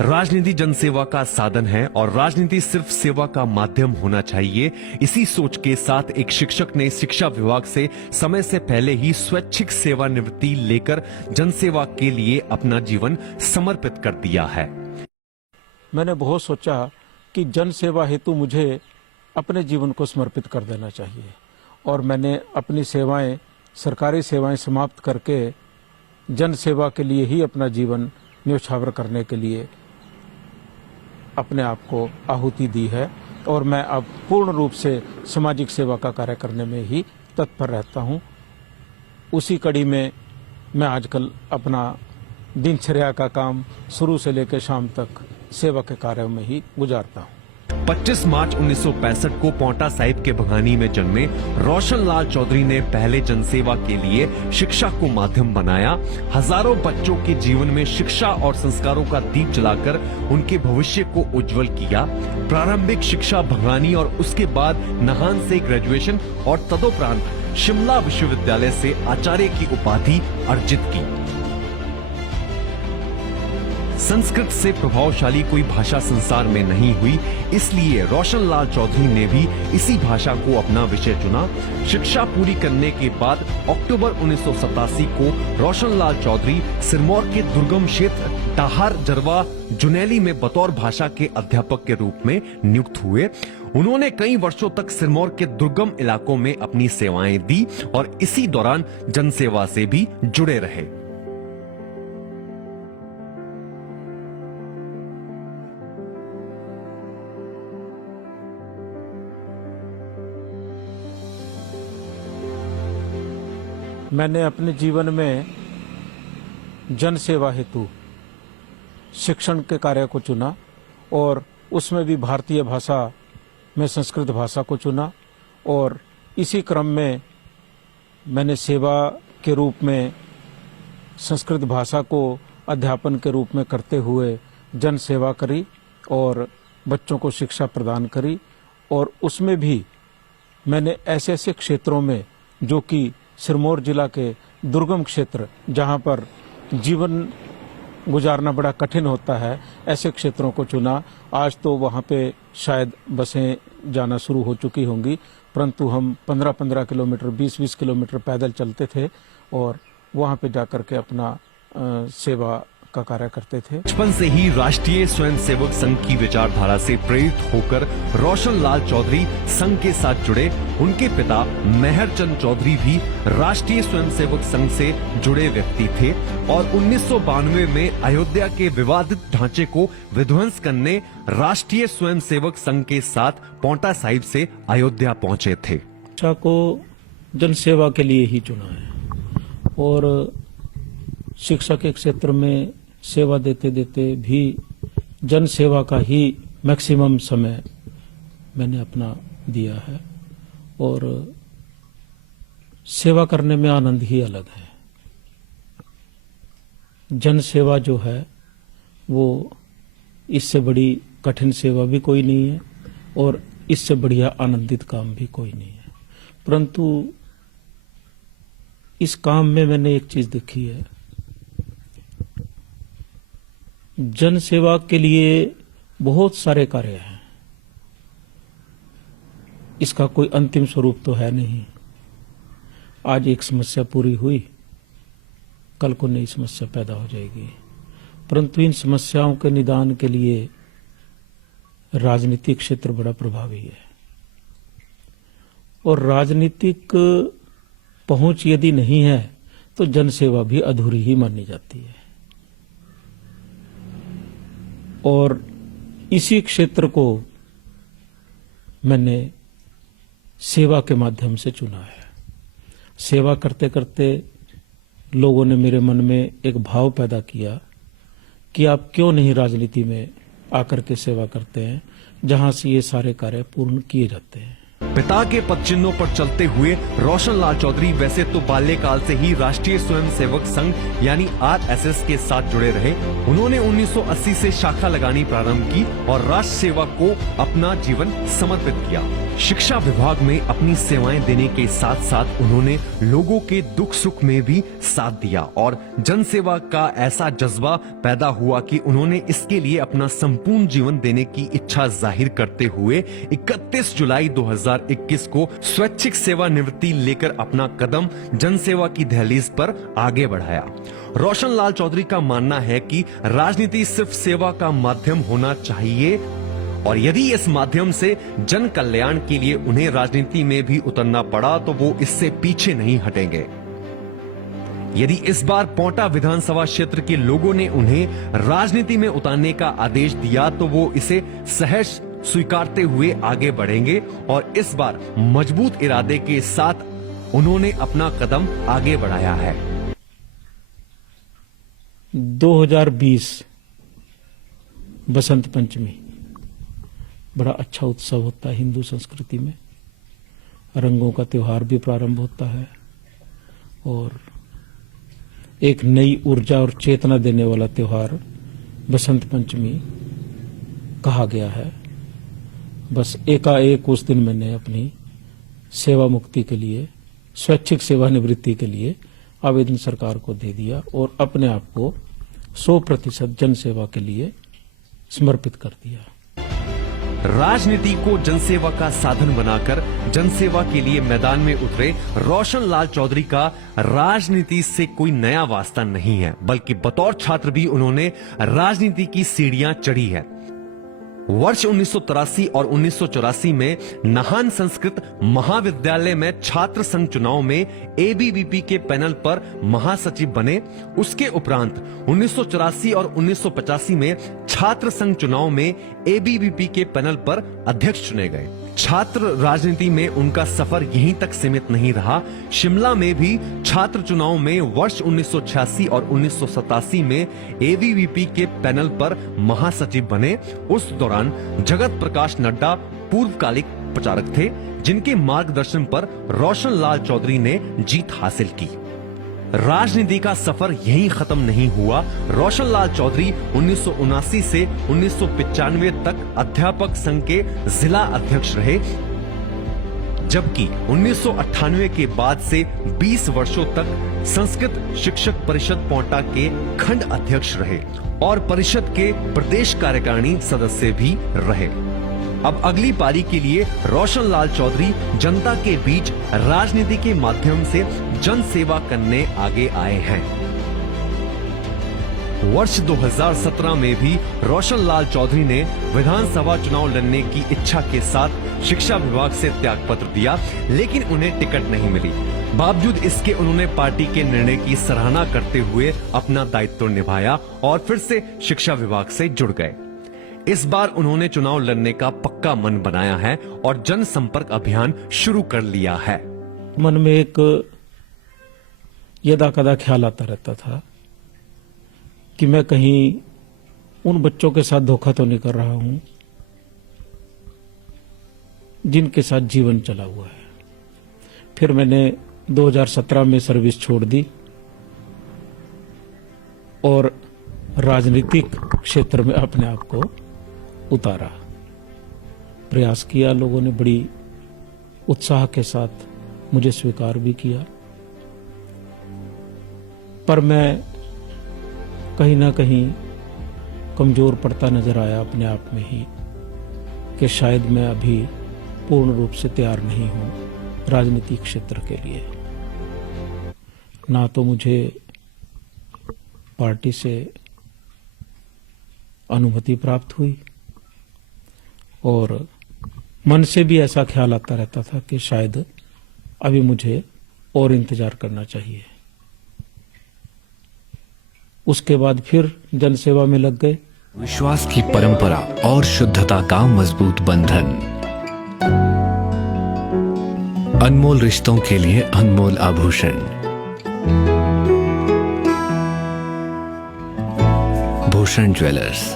राजनीति जनसेवा का साधन है और राजनीति सिर्फ सेवा का माध्यम होना चाहिए। इसी सोच के साथ एक शिक्षक ने शिक्षा विभाग से समय से पहले ही स्वैच्छिक सेवानिवृत्ति लेकर जनसेवा के लिए अपना जीवन समर्पित कर दिया है। मैंने बहुत सोचा कि जनसेवा हेतु मुझे अपने जीवन को समर्पित कर देना चाहिए और मैंने अपनी सेवाएं, सरकारी सेवाएं समाप्त करके जनसेवा के लिए ही अपना जीवन न्योछावर करने के लिए अपने आप को आहुति दी है और मैं अब पूर्ण रूप से सामाजिक सेवा का कार्य करने में ही तत्पर रहता हूं। उसी कड़ी में मैं आजकल अपना दिनचर्या का काम शुरू से लेकर शाम तक सेवा के कार्यों में ही गुजारता हूं। 25 मार्च 1965 को पांवटा साहिब के भगानी में जन्मे रोशन लाल चौधरी ने पहले जनसेवा के लिए शिक्षा को माध्यम बनाया। हजारों बच्चों के जीवन में शिक्षा और संस्कारों का दीप जलाकर उनके भविष्य को उज्जवल किया। प्रारंभिक शिक्षा भगानी और उसके बाद नाहन से ग्रेजुएशन और तदोपरांत शिमला विश्वविद्यालय से आचार्य की उपाधि अर्जित की। संस्कृत से प्रभावशाली कोई भाषा संसार में नहीं हुई, इसलिए रोशन लाल चौधरी ने भी इसी भाषा को अपना विषय चुना। शिक्षा पूरी करने के बाद अक्टूबर 1987 को रोशन लाल चौधरी सिरमौर के दुर्गम क्षेत्र डाहर जरवा जुनैली में बतौर भाषा के अध्यापक के रूप में नियुक्त हुए। उन्होंने कई वर्षों तक सिरमौर के दुर्गम इलाकों में अपनी सेवाएं दी और इसी दौरान जनसेवा से भी जुड़े रहे। मैंने अपने जीवन में जनसेवा हेतु शिक्षण के कार्य को चुना और उसमें भी भारतीय भाषा में संस्कृत भाषा को चुना और इसी क्रम में मैंने सेवा के रूप में संस्कृत भाषा को अध्यापन के रूप में करते हुए जन सेवा करी और बच्चों को शिक्षा प्रदान करी। और उसमें भी मैंने ऐसे ऐसे क्षेत्रों में जो कि सिरमौर जिला के दुर्गम क्षेत्र जहां पर जीवन गुजारना बड़ा कठिन होता है, ऐसे क्षेत्रों को चुना। आज तो वहां पे शायद बसें जाना शुरू हो चुकी होंगी, परंतु हम 15-15 किलोमीटर 20-20 किलोमीटर पैदल चलते थे और वहां पे जाकर के अपना सेवा का कार्य करते थे। बचपन से ही राष्ट्रीय स्वयंसेवक संघ की विचारधारा से प्रेरित होकर रोशन लाल चौधरी संघ के साथ जुड़े। उनके पिता मेहरचंद चौधरी भी राष्ट्रीय स्वयंसेवक संघ से जुड़े व्यक्ति थे और 1992 में अयोध्या के विवादित ढांचे को विध्वंस करने राष्ट्रीय स्वयंसेवक संघ के साथ पांवटा साहिब से अयोध्या पहुंचे थे। शिक्षा को जनसेवा के लिए ही चुना है और शिक्षा के क्षेत्र में सेवा देते देते भी जन सेवा का ही मैक्सिमम समय मैंने अपना दिया है और सेवा करने में आनंद ही अलग है। जन सेवा जो है वो इससे बड़ी कठिन सेवा भी कोई नहीं है और इससे बढ़िया आनंदित काम भी कोई नहीं है। परंतु इस काम में मैंने एक चीज देखी है, जन सेवा के लिए बहुत सारे कार्य हैं, इसका कोई अंतिम स्वरूप तो है नहीं। आज एक समस्या पूरी हुई, कल को नई समस्या पैदा हो जाएगी, परंतु इन समस्याओं के निदान के लिए राजनीतिक क्षेत्र बड़ा प्रभावी है और राजनीतिक पहुंच यदि नहीं है तो जनसेवा भी अधूरी ही मानी जाती है। और इसी क्षेत्र को मैंने सेवा के माध्यम से चुना है। सेवा करते करते लोगों ने मेरे मन में एक भाव पैदा किया कि आप क्यों नहीं राजनीति में आकर के सेवा करते हैं, जहां से ये सारे कार्य पूर्ण किए जाते हैं। पिता के पद चिन्हों पर चलते हुए रोशन लाल चौधरी वैसे तो बाल्यकाल से ही राष्ट्रीय स्वयंसेवक संघ यानी RSS के साथ जुड़े रहे। उन्होंने 1980 से शाखा लगानी प्रारंभ की और राष्ट्र सेवा को अपना जीवन समर्पित किया। शिक्षा विभाग में अपनी सेवाएं देने के साथ साथ उन्होंने लोगों के दुख सुख में भी साथ दिया और जनसेवा का ऐसा जज्बा पैदा हुआ कि उन्होंने इसके लिए अपना संपूर्ण जीवन देने की इच्छा जाहिर करते हुए 31 जुलाई 2021 को स्वैच्छिक सेवानिवृत्ति लेकर अपना कदम जनसेवा की दहलीज पर आगे बढ़ाया। रोशन लाल चौधरी का मानना है कि राजनीति सिर्फ सेवा का माध्यम होना चाहिए और यदि इस माध्यम से जन कल्याण के लिए उन्हें राजनीति में भी उतरना पड़ा तो वो इससे पीछे नहीं हटेंगे। यदि इस बार पोंटा विधानसभा क्षेत्र के लोगों ने उन्हें राजनीति में उतारने का आदेश दिया तो वो इसे सहर्ष स्वीकारते हुए आगे बढ़ेंगे और इस बार मजबूत इरादे के साथ उन्होंने अपना कदम आगे बढ़ाया है। 2020 बसंत पंचमी बड़ा अच्छा उत्सव होता है हिंदू संस्कृति में। रंगों का त्योहार भी प्रारंभ होता है और एक नई ऊर्जा और चेतना देने वाला त्योहार बसंत पंचमी कहा गया है। बस एकाएक उस दिन मैंने अपनी सेवा मुक्ति के लिए, स्वैच्छिक सेवानिवृत्ति के लिए आवेदन सरकार को दे दिया और अपने आप को 100% जनसेवा के लिए समर्पित कर दिया। राजनीति को जनसेवा का साधन बनाकर जनसेवा के लिए मैदान में उतरे रोशन लाल चौधरी का राजनीति से कोई नया वास्ता नहीं है, बल्कि बतौर छात्र भी उन्होंने राजनीति की सीढ़ियां चढ़ी है। वर्ष 1983 और 1984 में नाहन संस्कृत महाविद्यालय में छात्र संघ चुनाव में एबीवीपी के पैनल पर महासचिव बने। उसके उपरांत 1984 और 1985 में छात्र संघ चुनाव में एबीवीपी के पैनल पर अध्यक्ष चुने गए। छात्र राजनीति में उनका सफर यहीं तक सीमित नहीं रहा। शिमला में भी छात्र चुनाव में वर्ष 1986 और 1987 में एबीवीपी के पैनल पर महासचिव बने। उस दौरान जगत प्रकाश नड्डा पूर्वकालिक प्रचारक थे, जिनके मार्गदर्शन पर रोशन लाल चौधरी ने जीत हासिल की। राजनीति का सफर यहीं खत्म नहीं हुआ। रोशन लाल चौधरी 1979 से 1995 तक अध्यापक संघ के जिला अध्यक्ष रहे, जबकि 1998 के बाद से 20 वर्षों तक संस्कृत शिक्षक परिषद पोंटा के खंड अध्यक्ष रहे और परिषद के प्रदेश कार्यकारिणी सदस्य भी रहे। अब अगली पारी के लिए रोशन लाल चौधरी जनता के बीच राजनीति के माध्यम से जन सेवा करने आगे आए हैं। वर्ष 2017 में भी रोशन लाल चौधरी ने विधानसभा चुनाव लड़ने की इच्छा के साथ शिक्षा विभाग से त्यागपत्र दिया, लेकिन उन्हें टिकट नहीं मिली। बावजूद इसके उन्होंने पार्टी के निर्णय की सराहना करते हुए अपना दायित्व निभाया और फिर से शिक्षा विभाग से जुड़ गए। इस बार उन्होंने चुनाव लड़ने का पक्का मन बनाया है और जनसंपर्क अभियान शुरू कर लिया है। मन में एक यदा कदा ख्याल आता रहता था कि मैं कहीं उन बच्चों के साथ धोखा तो नहीं कर रहा हूं जिनके साथ जीवन चला हुआ है। फिर मैंने 2017 में सर्विस छोड़ दी और राजनीतिक क्षेत्र में अपने आप को उतारा। प्रयास किया, लोगों ने बड़ी उत्साह के साथ मुझे स्वीकार भी किया, पर मैं कहीं ना कहीं कमजोर पड़ता नजर आया अपने आप में ही कि शायद मैं अभी पूर्ण रूप से तैयार नहीं हूं राजनीतिक क्षेत्र के लिए। ना तो मुझे पार्टी से अनुमति प्राप्त हुई और मन से भी ऐसा ख्याल आता रहता था कि शायद अभी मुझे और इंतजार करना चाहिए। उसके बाद फिर जनसेवा में लग गए। विश्वास की परंपरा और शुद्धता का मजबूत बंधन, अनमोल रिश्तों के लिए अनमोल आभूषण, भूषण ज्वेलर्स।